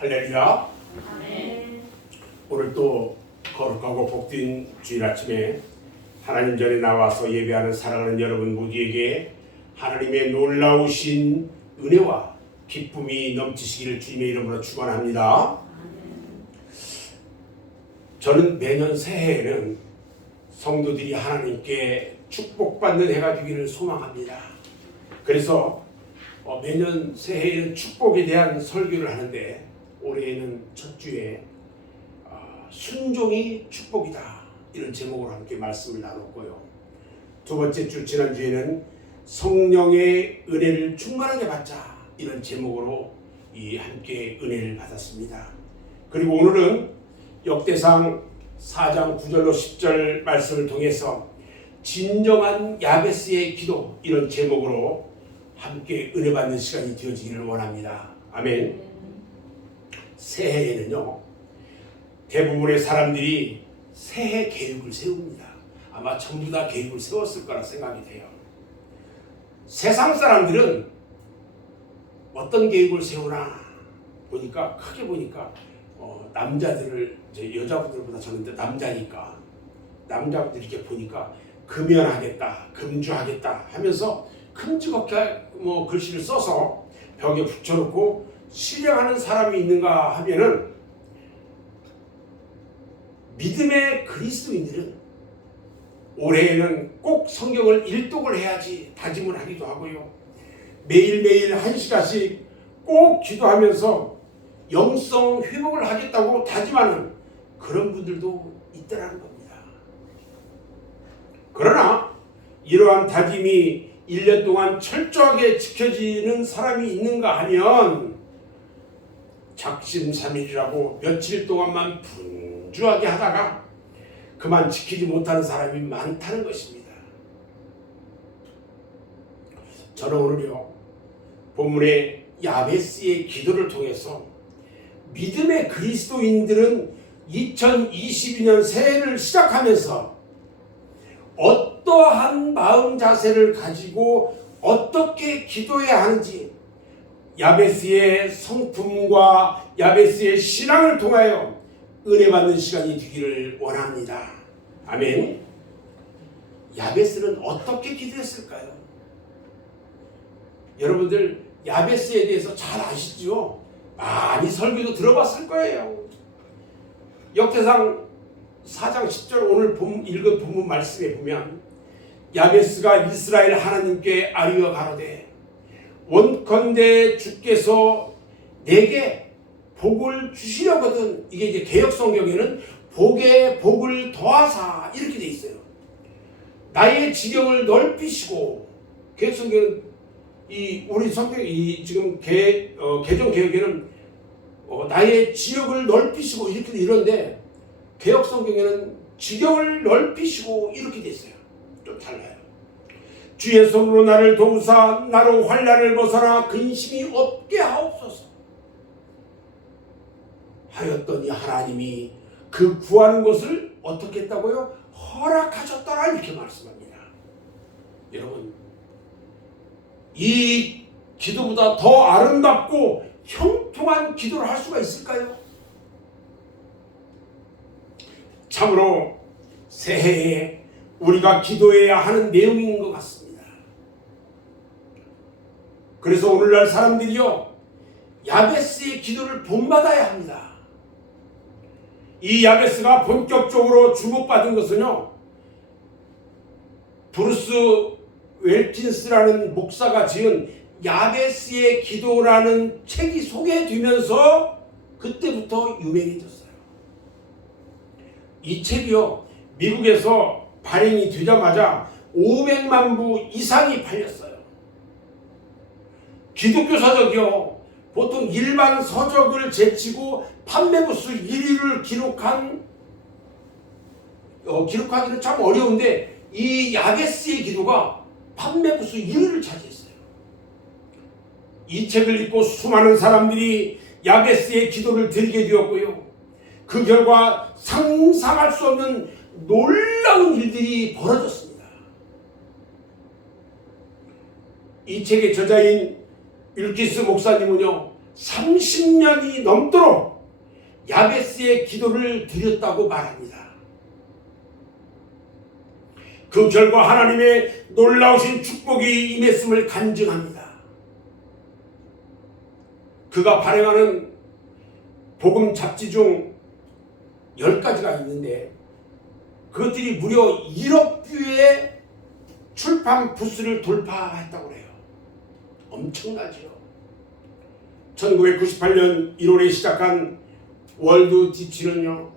할렐루야. 아멘. 오늘 또 거룩하고 복된 주일 아침에 하나님 전에 나와서 예배하는 사랑하는 여러분 모두에게 하나님의 놀라우신 은혜와 기쁨이 넘치시기를 주님의 이름으로 축원합니다. 저는 매년 새해에는 성도들이 하나님께 축복받는 해가 되기를 소망합니다. 그래서 매년 새해에는 축복에 대한 설교를 하는데 올해에는 첫 주에 순종이 축복이다 이런 제목으로 함께 말씀을 나눴고요. 두 번째 주 지난주에는 성령의 은혜를 충만하게 받자 이런 제목으로 함께 은혜를 받았습니다. 그리고 오늘은 역대상 4장 9절로 10절 말씀을 통해서 진정한 야베스의 기도 이런 제목으로 함께 은혜 받는 시간이 되어지기를 원합니다. 아멘. 새해에는요 대부분의 사람들이 새해 계획을 세웁니다. 아마 전부 다 계획을 세웠을 거라 생각이 돼요. 세상 사람들은 어떤 계획을 세우나 보니까 크게 보니까 남자들을 여자분들보다 저는 남자니까 남자분들 이렇게 보니까 금연하겠다, 금주하겠다 하면서 큼지막하게 글씨를 써서 벽에 붙여놓고 실행하는 사람이 있는가 하면은 믿음의 그리스도인들은 올해에는 꼭 성경을 일독을 해야지 다짐을 하기도 하고요. 매일매일 1시간씩 꼭 기도하면서 영성 회복을 하겠다고 다짐하는 그런 분들도 있다라는 겁니다. 그러나 이러한 다짐이 1년 동안 철저하게 지켜지는 사람이 있는가 하면 작심삼일이라고 며칠 동안만 분주하게 하다가 그만 지키지 못하는 사람이 많다는 것입니다. 저는 오늘요 본문의 야베스의 기도를 통해서 믿음의 그리스도인들은 2022년 새해를 시작하면서 어떠한 마음 자세를 가지고 어떻게 기도해야 하는지 야베스의 성품과 야베스의 신앙을 통하여 은혜 받는 시간이 되기를 원합니다. 아멘. 야베스는 어떻게 기도했을까요? 여러분들 야베스에 대해서 잘 아시죠? 많이 설교도 들어봤을 거예요. 역대상 4장 10절 오늘 읽은 본문 말씀에 보면 야베스가 이스라엘 하나님께 아뢰어 가로되 원컨대 주께서 내게 복을 주시려거든. 이게 이제 개역 성경에는 복에 복을 더하사 이렇게 돼 있어요. 나의 지경을 넓히시고 개역 성경은 우리 성경 지금 개정 개혁에는 나의 지역을 넓히시고 이렇게 이런데 개역 성경에는 지경을 넓히시고 이렇게 돼 있어요. 좀 달라요. 주의 손으로 나를 도우사 나로 환난을 벗어나 근심이 없게 하옵소서 하였더니 하나님이 그 구하는 것을 어떻게 했다고요? 허락하셨더라 이렇게 말씀합니다. 여러분 이 기도보다 더 아름답고 형통한 기도를 할 수가 있을까요? 참으로 새해에 우리가 기도해야 하는 내용인 것 같습니다. 그래서 오늘날 사람들이요 야베스의 기도를 본받아야 합니다. 이 야베스가 본격적으로 주목받은 것은요 브루스 웰킨스라는 목사가 지은 야베스의 기도라는 책이 소개되면서 그때부터 유명해졌어요. 이 책이요 미국에서 발행이 되자마자 500만 부 이상이 팔렸어요. 기독교 서적이요 보통 일반 서적을 제치고 판매 부수 1위를 기록하기는 참 어려운데 이 야베스의 기도가 판매 부수 1위를 차지했어요. 이 책을 읽고 수많은 사람들이 야베스의 기도를 드리게 되었고요. 그 결과 상상할 수 없는 놀라운 일들이 벌어졌습니다. 이 책의 저자인 율키스 목사님은요 30년이 넘도록 야베스의 기도를 드렸다고 말합니다. 그 결과 하나님의 놀라우신 축복이 임했음을 간증합니다. 그가 발행하는 복음 잡지 중 10가지가 있는데 그것들이 무려 1억 부의 출판 부수를 돌파했다고 해요. 엄청나지요. 1998년 1월에 시작한 월드 티치는요,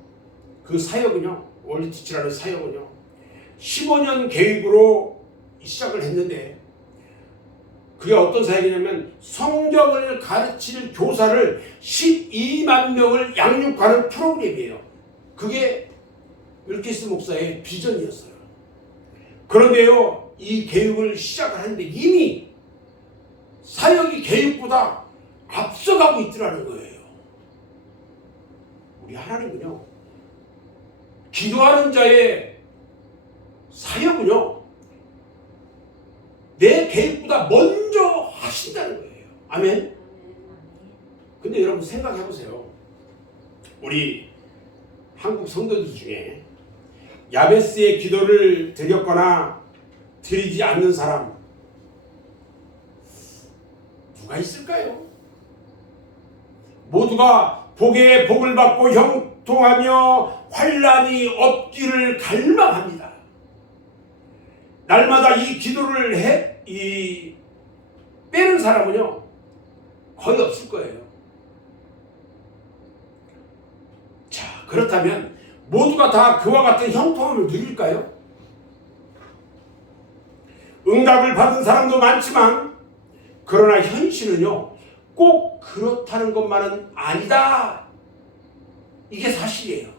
그 사역은요, 월드 티치라는 사역은요, 15년 계획으로 시작을 했는데, 그게 어떤 사역이냐면 성경을 가르칠 교사를 12만 명을 양육하는 프로그램이에요. 그게 윌키스 목사의 비전이었어요. 그런데요, 이 계획을 시작을 하는데 이미 사역이 계획보다 앞서가고 있더라는 거예요. 우리 하나님은요, 기도하는 자의 사역은요, 내 계획보다 먼저 하신다는 거예요. 아멘? 근데 여러분 생각해 보세요. 우리 한국 성도들 중에 야베스의 기도를 드렸거나 드리지 않는 사람 누가 있을까요? 모두가 복에 복을 받고 형통하며 환난이 없기를 갈망합니다. 날마다 이 기도를 빼는 사람은요, 거의 없을 거예요. 자, 그렇다면 모두가 다 그와 같은 형통함을 누릴까요? 응답을 받은 사람도 많지만, 그러나 현실은요, 꼭 그렇다는 것만은 아니다. 이게 사실이에요.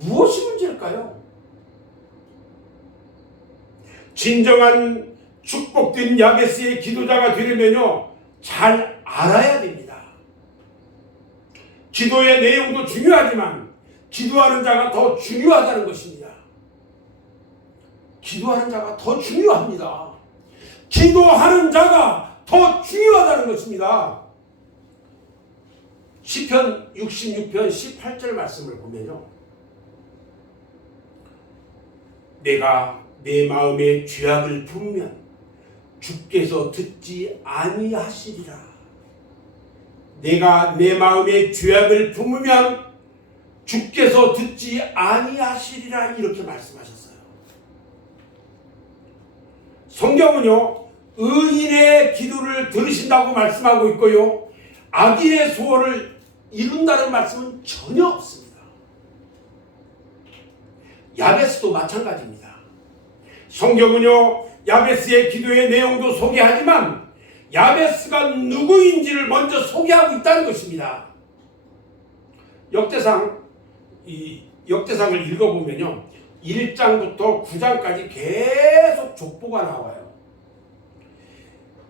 무엇이 문제일까요? 진정한 축복된 야베스의 기도자가 되려면요, 잘 알아야 됩니다. 기도의 내용도 중요하지만 기도하는 자가 더 중요하다는 것입니다. 기도하는 자가 더 중요합니다. 기도하는 자가 더 중요하다는 것입니다. 시편 66편 18절 말씀을 보면요, 내가 내 마음에 죄악을 품으면 주께서 듣지 아니하시리라. 내가 내 마음에 죄악을 품으면 주께서 듣지 아니하시리라. 이렇게 말씀하셨어요. 성경은요, 의인의 기도를 들으신다고 말씀하고 있고요, 악인의 소원을 이룬다는 말씀은 전혀 없습니다. 야베스도 마찬가지입니다. 성경은요, 야베스의 기도의 내용도 소개하지만 야베스가 누구인지를 먼저 소개하고 있다는 것입니다. 역대상을 읽어보면요, 1장부터 9장까지 계속 족보가 나와요.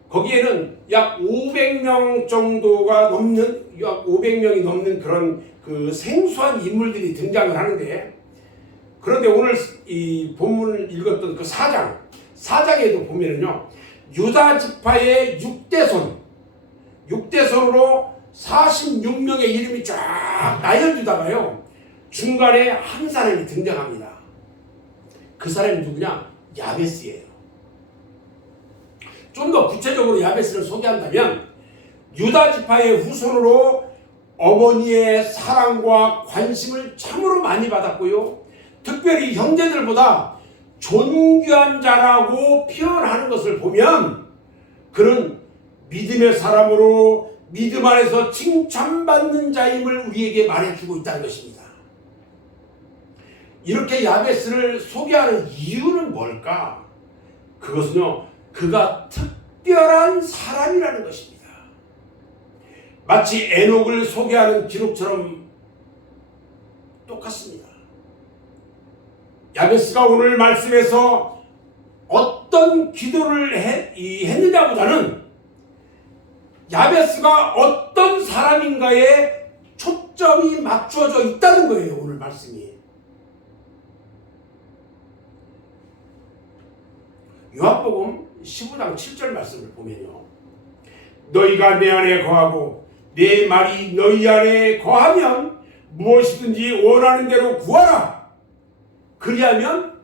거기에는 약 500명 정도가 넘는, 약 500명이 넘는 그런 그 생소한 인물들이 등장을 하는데, 그런데 오늘 이 본문을 읽었던 그 4장에도 보면은요, 유다 지파의 6대손으로 46명의 이름이 쫙 나열되다가요, 중간에 한 사람이 등장합니다. 그 사람이 누구냐? 야베스예요. 좀 더 구체적으로 야베스를 소개한다면, 유다 지파의 후손으로 어머니의 사랑과 관심을 참으로 많이 받았고요, 특별히 형제들보다 존귀한 자라고 표현하는 것을 보면 그는 믿음의 사람으로 믿음 안에서 칭찬받는 자임을 우리에게 말해주고 있다는 것입니다. 이렇게 야베스를 소개하는 이유는 뭘까? 그것은요, 그가 특별한 사람이라는 것입니다. 마치 에녹을 소개하는 기록처럼 똑같습니다. 야베스가 오늘 말씀에서 어떤 기도를 했느냐보다는 야베스가 어떤 사람인가에 초점이 맞추어져 있다는 거예요. 오늘 말씀이. 요한복음 15장 7절 말씀을 보면요, 너희가 내 안에 거하고 내 말이 너희 안에 거하면 무엇이든지 원하는 대로 구하라. 그리하면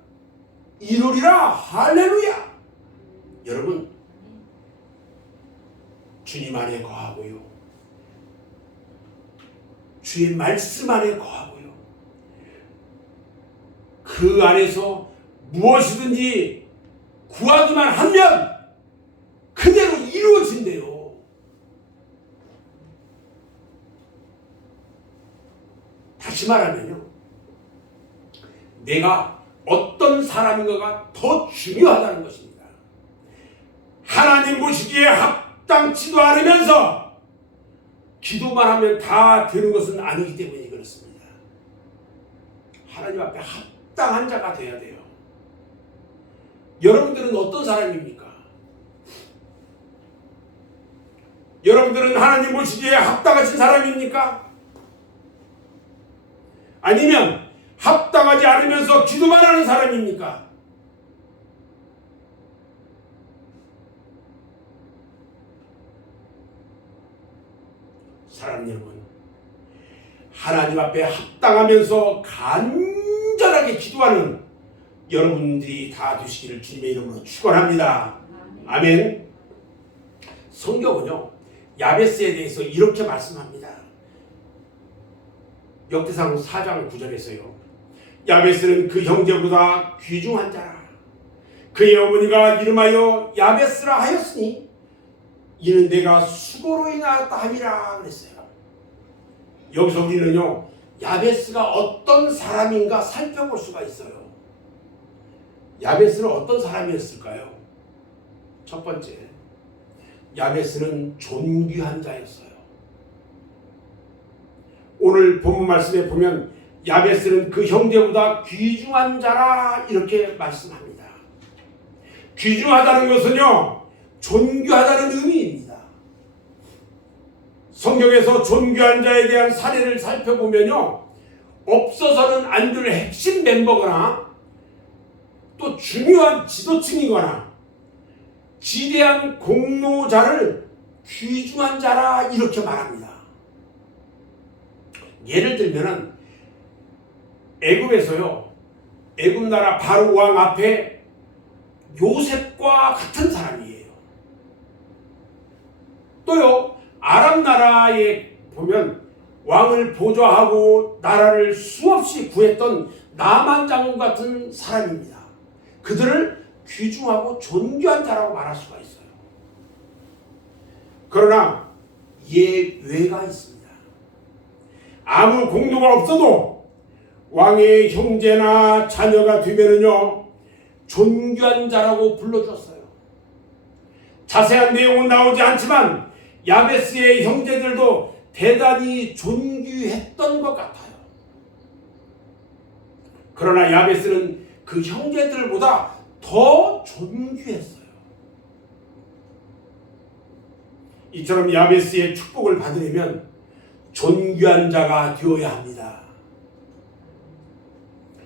이루리라. 할렐루야. 여러분, 주님 안에 거하고요, 주의 말씀 안에 거하고요, 그 안에서 무엇이든지 구하기만 하면 그대로 이루어진대요. 다시 말하면요, 내가 어떤 사람인가가 더 중요하다는 것입니다. 하나님 보시기에 합당치도 않으면서 기도만 하면 다 되는 것은 아니기 때문에 그렇습니다. 하나님 앞에 합당한 자가 되어야 돼요. 여러분들은 어떤 사람입니까? 여러분들은 하나님 보시기에 합당하신 사람입니까? 아니면 합당하지 않으면서 기도만 하는 사람입니까? 사랑하는 여러분, 하나님 앞에 합당하면서 간절하게 기도하는 여러분들이 다 되시기를 주님의 이름으로 축원합니다. 아멘. 성경은요, 야베스에 대해서 이렇게 말씀합니다. 역대상 4장 9절에서요, 야베스는 그 형제보다 귀중한 자라. 그의 어머니가 이름하여 야베스라 하였으니 이는 내가 수고로 인하였다 함이라 그랬어요. 여기서 우리는요, 야베스가 어떤 사람인가 살펴볼 수가 있어요. 야베스는 어떤 사람이었을까요? 첫 번째, 야베스는 존귀한 자였어요. 오늘 본문 말씀에 보면 야베스는 그 형제보다 귀중한 자라 이렇게 말씀합니다. 귀중하다는 것은요, 존귀하다는 의미입니다. 성경에서 존귀한 자에 대한 사례를 살펴보면요, 없어서는 안 될 핵심 멤버거나 또 중요한 지도층이거나 지대한 공로자를 귀중한 자라 이렇게 말합니다. 예를 들면은 애굽에서요, 애굽 나라 바로 왕 앞에 요셉과 같은 사람이에요. 또요, 아람 나라에 보면 왕을 보좌하고 나라를 수없이 구했던 나만 장군 같은 사람입니다. 그들을 귀중하고 존귀한 자라고 말할 수가 있어요. 그러나 예외가 있습니다. 아무 공로가 없어도 왕의 형제나 자녀가 되면은요, 존귀한 자라고 불러주었어요. 자세한 내용은 나오지 않지만 야베스의 형제들도 대단히 존귀했던 것 같아요. 그러나 야베스는 그 형제들보다 더 존귀했어요. 이처럼 야베스의 축복을 받으려면 존귀한 자가 되어야 합니다.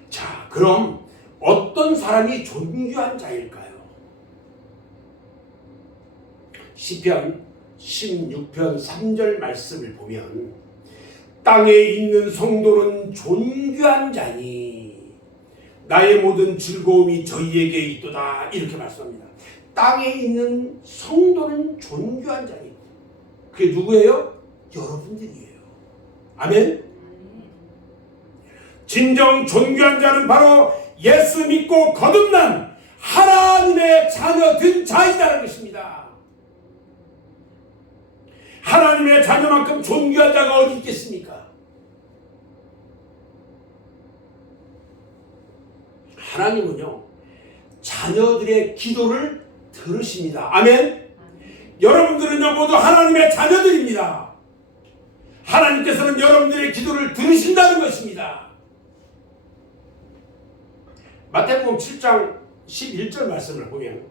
자, 그럼 어떤 사람이 존귀한 자일까요? 시편 16편 3절 말씀을 보면 땅에 있는 성도는 존귀한 자니 나의 모든 즐거움이 저희에게 있도다 이렇게 말씀합니다. 땅에 있는 성도는 존귀한 자니, 그게 누구예요? 여러분들이에요. 아멘. 진정 존귀한 자는 바로 예수 믿고 거듭난 하나님의 자녀 된 자이다라는 것입니다. 하나님의 자녀만큼 존귀한 자가 어디 있겠습니까? 하나님은요, 자녀들의 기도를 들으십니다. 아멘. 여러분들은요, 모두 하나님의 자녀들입니다. 하나님께서는 여러분들의 기도를 들으신다는 것입니다. 마태복음 7장 11절 말씀을 보면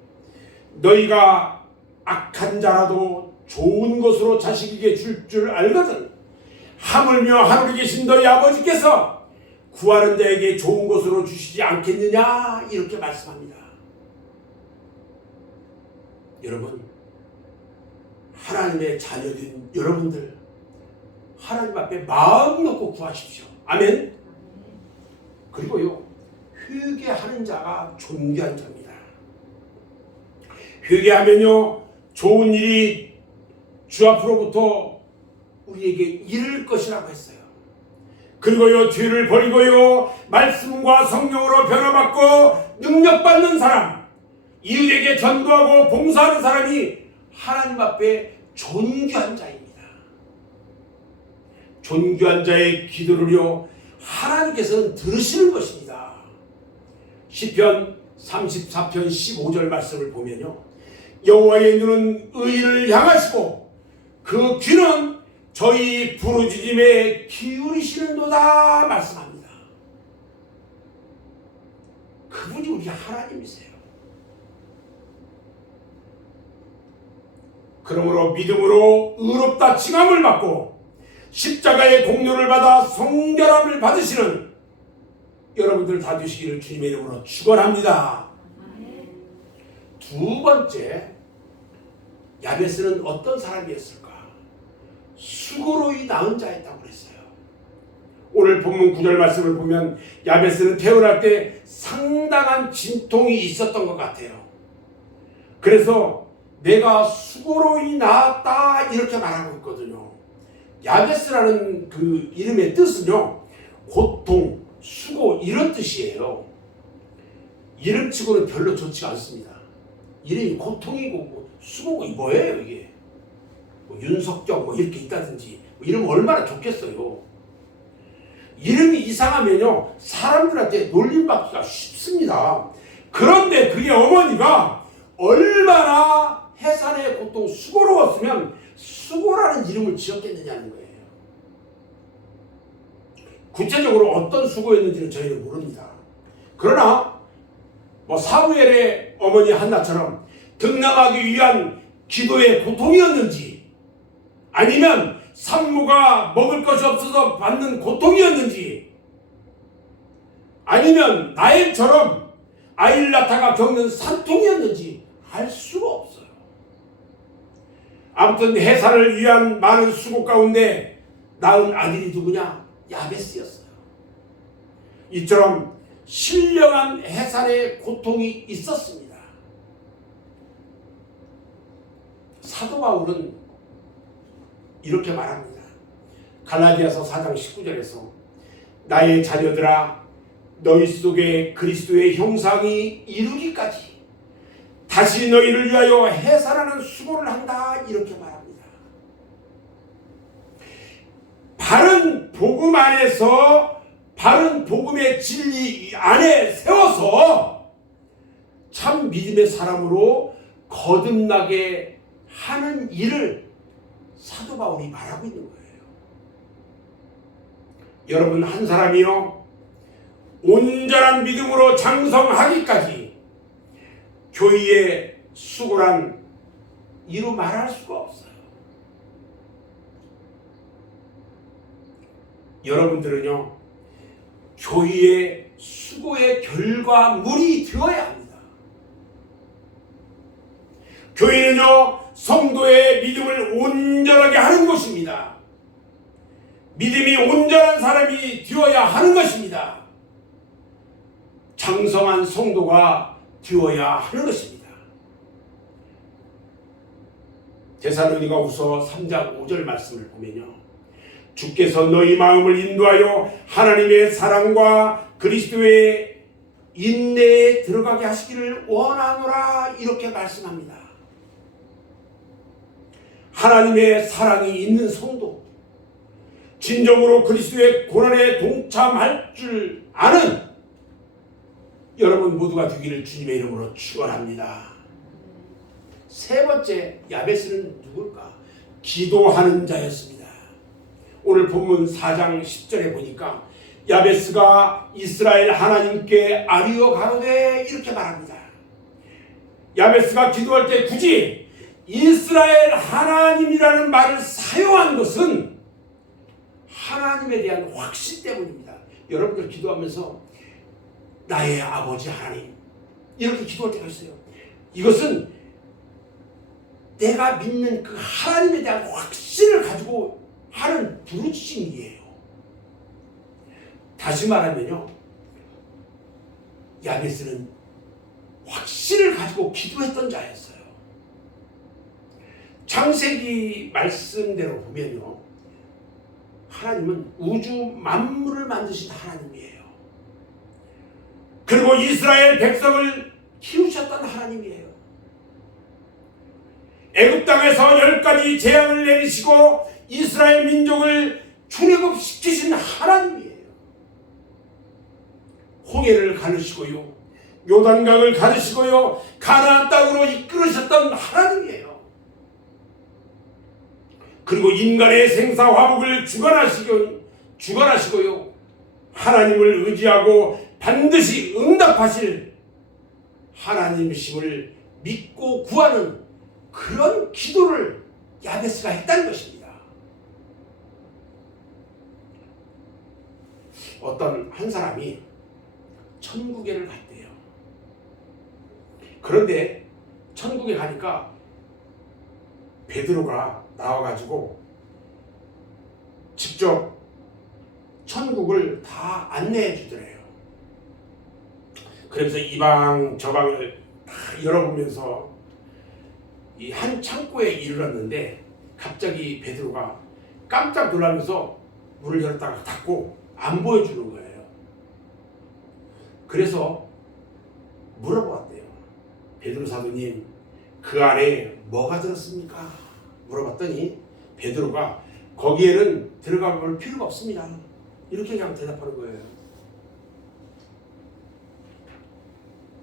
너희가 악한 자라도 좋은 것으로 자식에게 줄 줄 알거든 하물며 하늘에 계신 너희 아버지께서 구하는 자에게 좋은 것으로 주시지 않겠느냐 이렇게 말씀합니다. 여러분, 하나님의 자녀된 여러분들, 하나님 앞에 마음 놓고 구하십시오. 아멘. 그리고요, 회개하는 자가 존귀한 자입니다. 회개하면요, 좋은 일이 주 앞으로부터 우리에게 이를 것이라고 했어요. 그리고요, 죄를 버리고요, 말씀과 성령으로 변화받고 능력받는 사람, 이웃에게 전도하고 봉사하는 사람이 하나님 앞에 존귀한 자입니다. 존귀한 자의 기도를요, 하나님께서는 들으시는 것입니다. 시편 34편 15절 말씀을 보면요, 여호와의 눈은 의인을 향하시고 그 귀는 저희 부르짖음에 기울이시는도다 말씀합니다. 그분이 우리 하나님이세요. 그러므로 믿음으로 의롭다 칭함을 받고 십자가의 공로를 받아 성결함을 받으시는 여러분들 다 되시기를 주님의 이름으로 축원합니다. 두 번째, 야베스는 어떤 사람이었을까? 수고로이 낳은 자였다고 그랬어요. 오늘 본문 9절 말씀을 보면 야베스는 태어날 때 상당한 진통이 있었던 것 같아요. 그래서 내가 수고로이 낳았다 이렇게 말하고 있거든요. 야베스라는 그 이름의 뜻은요, 고통, 수고 이런 뜻이에요. 이름치고는 별로 좋지가 않습니다. 이름이 고통이고 수고고 뭐예요 이게? 뭐 윤석경 뭐 이렇게 있다든지 뭐 이러면 얼마나 좋겠어요. 이름이 이상하면요, 사람들한테 놀림받기가 쉽습니다. 그런데 그의 어머니가 얼마나 해산의 고통 수고로웠으면 수고라는 이름을 지었겠느냐는 거예요. 구체적으로 어떤 수고였는지는 저희는 모릅니다. 그러나 뭐 사무엘의 어머니 한나처럼 등남하기 위한 기도의 고통이었는지, 아니면 산모가 먹을 것이 없어서 받는 고통이었는지, 아니면 나엘처럼 아이를 낳다가 겪는 산통이었는지 알 수가 없어요. 아무튼 해산을 위한 많은 수고 가운데 낳은 아들이 누구냐? 야베스였어요. 이처럼 신령한 해산의 고통이 있었습니다. 사도 바울은 이렇게 말합니다. 갈라디아서 4장 19절에서 나의 자녀들아, 너희 속에 그리스도의 형상이 이루기까지 다시 너희를 위하여 해산하는 수고를 한다 이렇게 말합니다. 바른 복음 안에서, 바른 복음의 진리 안에 세워서 참 믿음의 사람으로 거듭나게 하는 일을 사도 바울이 말하고 있는 거예요. 여러분, 한 사람이요, 온전한 믿음으로 장성하기까지 교회의 수고란 이루 말할 수가 없어요. 여러분들은요, 교회의 수고의 결과물이 되어야 합니다. 교회는요, 성도의 믿음을 온전하게 하는 곳입니다. 믿음이 온전한 사람이 되어야 하는 것입니다. 장성한 성도가 되어야 하는 것입니다. 데살로니가후서 3장 5절 말씀을 보면요, 주께서 너희 마음을 인도하여 하나님의 사랑과 그리스도의 인내에 들어가게 하시기를 원하노라 이렇게 말씀합니다. 하나님의 사랑이 있는 성도, 진정으로 그리스도의 고난에 동참할 줄 아는 여러분 모두가 되기를 주님의 이름으로 축원합니다. 세 번째, 야베스는 누굴까? 기도하는 자였습니다. 오늘 본문 4장 10절에 보니까 야베스가 이스라엘 하나님께 아뢰어 가로되 이렇게 말합니다. 야베스가 기도할 때 굳이 이스라엘 하나님이라는 말을 사용한 것은 하나님에 대한 확신 때문입니다. 여러분들 기도하면서 나의 아버지 하나님 이렇게 기도할 때가 있어요. 이것은 내가 믿는 그 하나님에 대한 확신을 가지고 하는 부르짖음이에요. 다시 말하면요, 야베스는 확신을 가지고 기도했던 자였어요. 창세기 말씀대로 보면요, 하나님은 우주 만물을 만드신 하나님이에요. 그리고 이스라엘 백성을 키우셨던 하나님이에요. 애굽 땅에서 10가지 재앙을 내리시고 이스라엘 민족을 출애굽시키신 하나님이에요. 홍해를 가르시고요, 요단강을 가르시고요, 가나안 땅으로 이끌으셨던 하나님이에요. 그리고 인간의 생사화복을 주관하시고요, 하나님을 의지하고 반드시 응답하실 하나님이심을 믿고 구하는 그런 기도를 야베스가 했다는 것입니다. 어떤 한 사람이 천국에를 갔대요. 그런데 천국에 가니까 베드로가 나와가지고 직접 천국을 다 안내해 주더래요. 그래서 이방 저방을 다 열어보면서 이 한 창고에 이르렀는데 갑자기 베드로가 깜짝 놀라면서 문을 열었다가 닫고 안 보여주는 거예요. 그래서 물어보았대요. 베드로 사도님, 그 안에 뭐가 들었습니까? 물어봤더니 베드로가 거기에는 들어가 볼 필요가 없습니다, 이렇게 그냥 대답하는 거예요.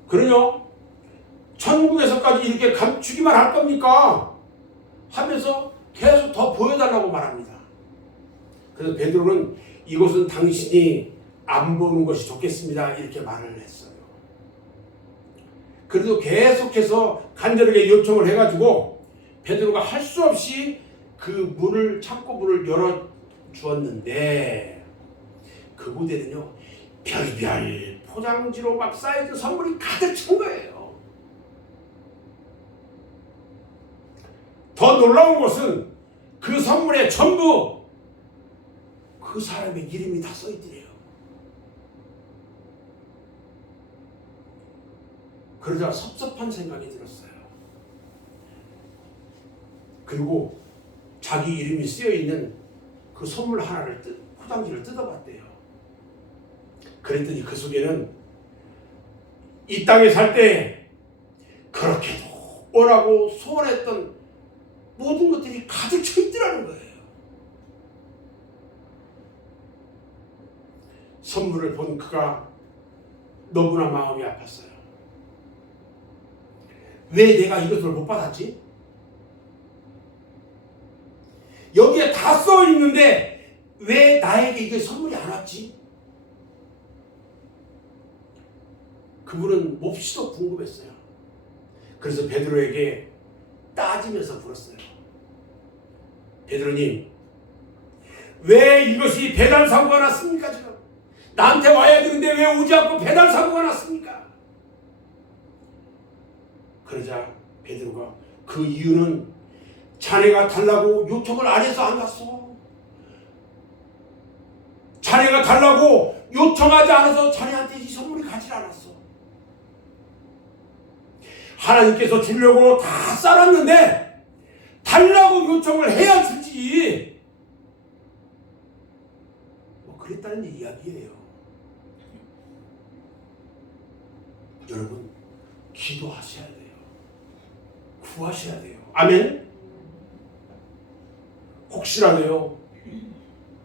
그러냐? 천국에서까지 이렇게 감추기만 할 겁니까? 하면서 계속 더 보여달라고 말합니다. 그래서 베드로는 이곳은 당신이 안 보는 것이 좋겠습니다, 이렇게 말을 했어요. 그래도 계속해서 간절하게 요청을 해가지고 베드로가 할 수 없이 그 문을, 창고 문을 열어주었는데 그곳에는요, 별별 포장지로 막 쌓여진 선물이 가득 찬 거예요. 더 놀라운 것은 그 선물에 전부 그 사람의 이름이 다 써있더래요. 그러자 섭섭한 생각이 들었어요. 그리고 자기 이름이 쓰여있는 그 선물 하나를 포장지를 뜯어봤대요. 그랬더니 그 속에는 이 땅에 살 때 그렇게도 원하고 소원했던 모든 것들이 가득 차 있더라는 거예요. 선물을 본 그가 너무나 마음이 아팠어요. 왜 내가 이것을 못 받았지? 여기에 다 써 있는데 왜 나에게 이게 선물이 안 왔지? 그분은 몹시도 궁금했어요. 그래서 베드로에게 따지면서 물었어요. 베드로님, 왜 이것이 배달 사고가 났습니까? 지금 나한테 와야 되는데 왜 오지 않고 배달 사고가 났습니까? 그러자 베드로가 그 이유는 자네가 달라고 요청을 안 해서 안 왔어. 자네가 달라고 요청하지 않아서 자네한테 이 선물이 가지 않았어. 하나님께서 주려고 다 쌓았는데 달라고 요청을 해야 주지. 뭐 그랬다는 이야기예요. 여러분, 기도하셔야 돼요. 구하셔야 돼요. 아멘. 혹시라도요,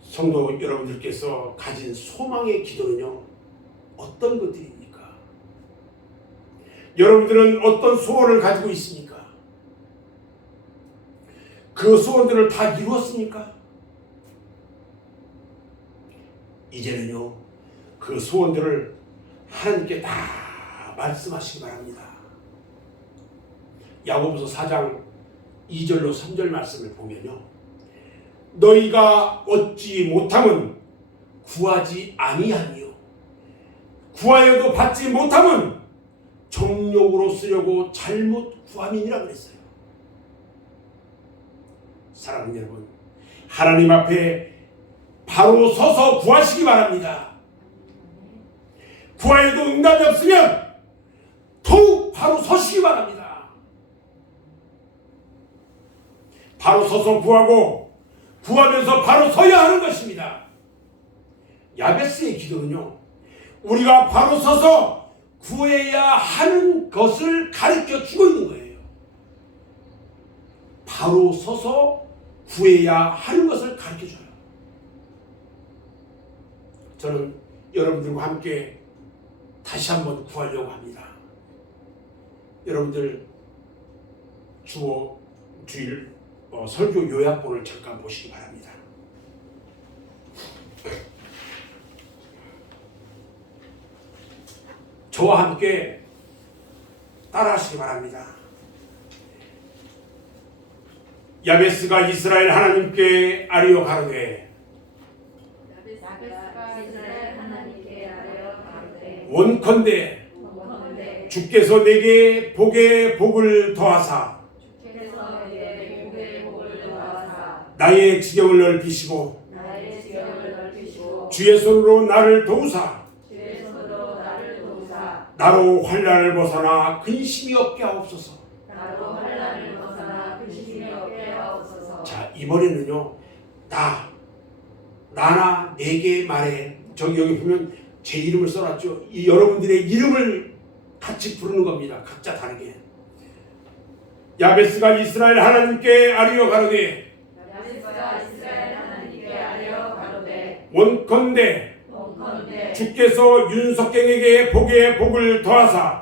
성도 여러분들께서 가진 소망의 기도는요, 어떤 것들입니까? 여러분들은 어떤 소원을 가지고 있습니까? 그 소원들을 다 이루었습니까? 이제는요, 그 소원들을 하나님께 다 말씀하시기 바랍니다. 야고보서 4장 2절로 3절 말씀을 보면요, 너희가 얻지 못함은 구하지 아니하니요, 구하여도 받지 못함은 정욕으로 쓰려고 잘못 구함이니라 그랬어요. 사랑하는 여러분, 하나님 앞에 바로 서서 구하시기 바랍니다. 구하여도 응답이 없으면 더욱 바로 서시기 바랍니다. 바로 서서 구하고 구하면서 바로 서야 하는 것입니다. 야베스의 기도는요, 우리가 바로 서서 구해야 하는 것을 가르쳐 주고 있는 거예요. 바로 서서 구해야 하는 것을 가르쳐 줘요. 저는 여러분들과 함께 다시 한번 구하려고 합니다. 여러분들 주일 설교 요약본을 잠깐 보시기 바랍니다. 저와 함께 따라하시기 바랍니다. 야베스가 이스라엘 하나님께 아뢰어 가로되 원컨대 주께서 내게 복에 복을 더하사 나의 지경을 넓히시고 주의 손으로 나를 도우사 나로 환난을 벗어나 근심이 없게 하옵소서. 자, 이번에는요, 나나 내게 말해. 여기 보면 제 이름을 써놨죠. 이 여러분들의 이름을 같이 부르는 겁니다. 각자 다르게. 야베스가 이스라엘 하나님께 아뢰어 가로되 원컨대 주께서 윤석경에게 복에 복을 더하사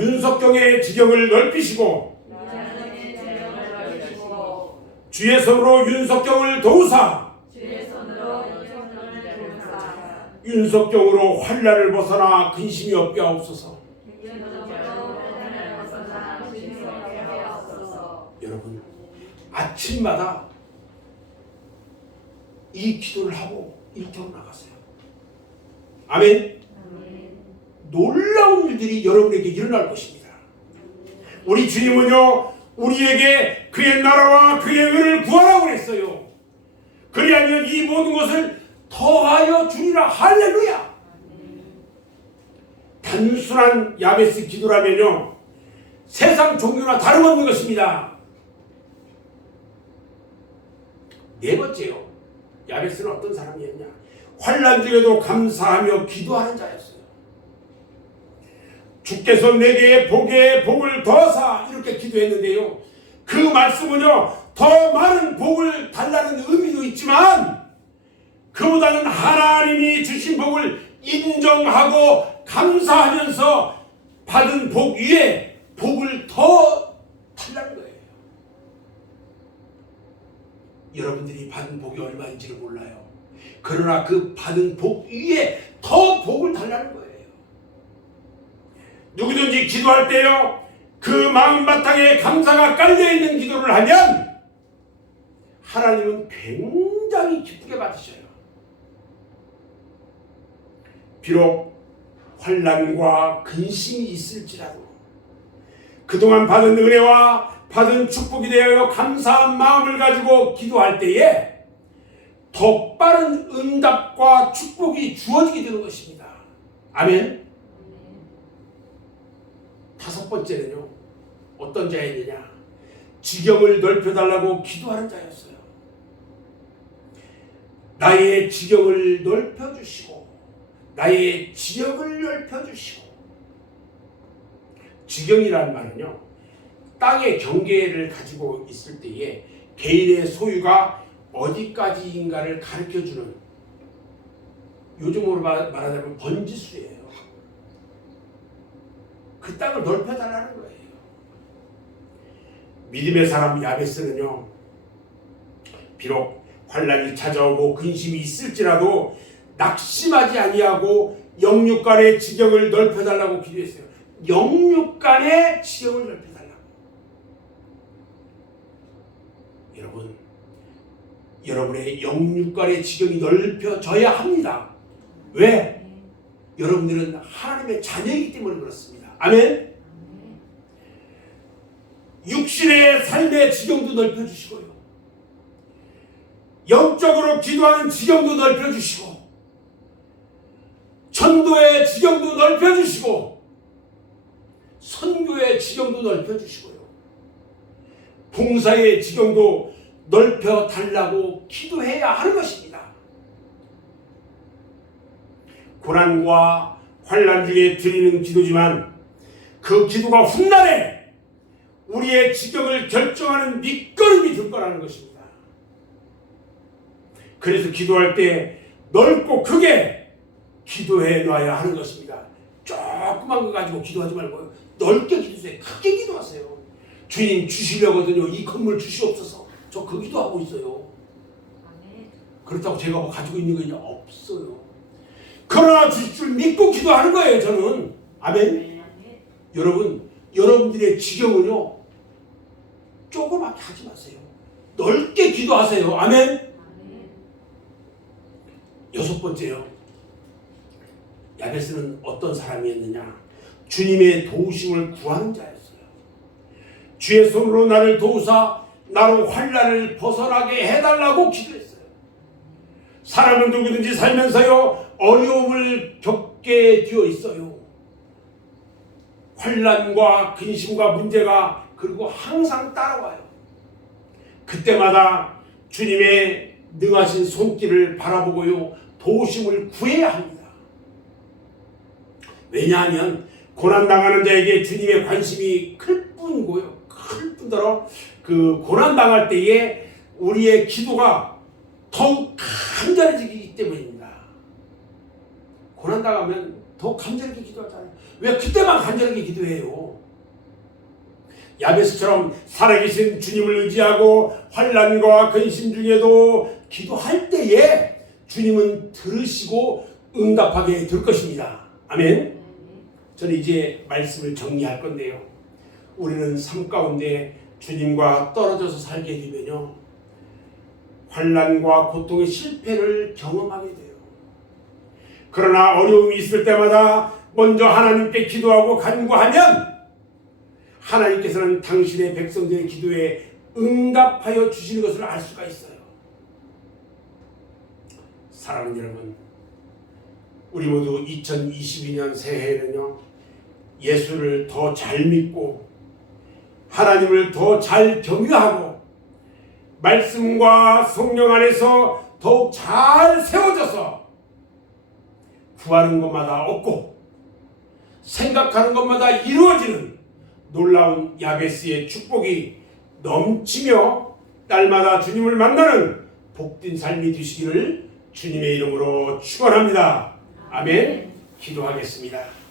윤석경의 지경을 넓히시고 주의 손으로 윤석경을 도우사 윤석경으로 환난을 벗어나 근심이 없게 하옵소서. 여러분, 아침마다 이 기도를 하고 일터로 나갔어요. 아멘. 놀라운 일들이 여러분에게 일어날 것입니다. 우리 주님은요, 우리에게 그의 나라와 그의 의를 구하라고 했어요. 그리하면 이 모든 것을 더하여 주리라. 할렐루야. 단순한 야베스 기도라면요, 세상 종교나 다름없는 것입니다. 네 번째요, 야베스는 어떤 사람이었냐? 환난 중에도 감사하며 기도하는 자였어요. 주께서 내게 복에 복을 더하사 이렇게 기도했는데요, 그 말씀은요, 더 많은 복을 달라는 의미도 있지만 그보다는 하나님이 주신 복을 인정하고 감사하면서 받은 복 위에 복을 더 달라는 거예요. 여러분들이 받은 복이 얼마인지를 몰라요. 그러나 그 받은 복 위에 더 복을 달라는 거예요. 누구든지 기도할 때요, 그 마음 바탕에 감사가 깔려있는 기도를 하면 하나님은 굉장히 기쁘게 받으셔요. 비록 환난과 근심이 있을지라도 그동안 받은 은혜와 받은 축복이 되어 감사한 마음을 가지고 기도할 때에 더 빠른 응답과 축복이 주어지게 되는 것입니다. 아멘. 다섯 번째는요, 어떤 자였느냐? 지경을 넓혀달라고 기도하는 자였어요. 나의 지경을 넓혀주시고 나의 지역을 넓혀주시고. 지경이라는 말은요, 땅의 경계를 가지고 있을 때에 개인의 소유가 어디까지인가를 가르쳐주는, 요즘으로 말하자면 번지수예요. 그 땅을 넓혀달라는 거예요. 믿음의 사람 야베스는요, 비록 환난이 찾아오고 근심이 있을지라도 낙심하지 아니하고 영육간의 지경을 넓혀달라고 기도했어요. 영육간의 지경을 넓혀달라고. 여러분의 영육간의 지경이 넓혀져야 합니다. 왜? 여러분들은 하나님의 자녀이기 때문에 그렇습니다. 아멘. 육신의 삶의 지경도 넓혀주시고요. 영적으로 기도하는 지경도 넓혀주시고 전도의 지경도 넓혀주시고 선교의 지경도 넓혀주시고요. 봉사의 지경도 넓혀달라고 기도해야 하는 것입니다. 고난과 환난 중에 드리는 기도지만 그 기도가 훗날에 우리의 지경을 결정하는 밑거름이 될 거라는 것입니다. 그래서 기도할 때 넓고 크게 기도해 놔야 하는 것입니다. 조그만 거 가지고 기도하지 말고요. 넓게 기도하세요. 크게 기도하세요. 주님 주시려거든요. 이 건물 주시옵소서. 저 그 기도하고 있어요. 그렇다고 제가 뭐 가지고 있는 거 없어요. 그러나 주실 줄 믿고 기도하는 거예요. 저는. 아멘. 여러분, 여러분들의 지경은요 조그맣게 하지 마세요. 넓게 기도하세요. 아멘. 여섯 번째요. 야베스는 어떤 사람이었느냐? 주님의 도우심을 구하는 자였어요. 주의 손으로 나를 도우사 나로 환난을 벗어나게 해달라고 기도했어요. 사람은 누구든지 살면서요 어려움을 겪게 되어 있어요. 환난과 근심과 문제가 그리고 항상 따라와요. 그때마다 주님의 능하신 손길을 바라보고요 도우심을 구해야 합니다. 왜냐하면 고난당하는 자에게 주님의 관심이 클 뿐이고요. 클 뿐더러 그 고난당할 때에 우리의 기도가 더욱 간절해지기 때문입니다. 고난당하면 더 간절하게 기도하잖아요. 왜 그때만 간절하게 기도해요? 야베스처럼 살아계신 주님을 의지하고 환난과 근심 중에도 기도할 때에 주님은 들으시고 응답하게 될 것입니다. 아멘. 저는 이제 말씀을 정리할 건데요. 우리는 삶 가운데 주님과 떨어져서 살게 되면요 환난과 고통의 실패를 경험하게 돼요. 그러나 어려움이 있을 때마다 먼저 하나님께 기도하고 간구하면 하나님께서는 당신의 백성들의 기도에 응답하여 주시는 것을 알 수가 있어요. 사랑하는 여러분, 우리 모두 2022년 새해에는요 예수를 더 잘 믿고 하나님을 더 잘 경유하고 말씀과 성령 안에서 더욱 잘 세워져서 구하는 것마다 얻고 생각하는 것마다 이루어지는 놀라운 야베스의 축복이 넘치며 날마다 주님을 만나는 복된 삶이 되시기를 주님의 이름으로 축원합니다. 아멘. 기도하겠습니다.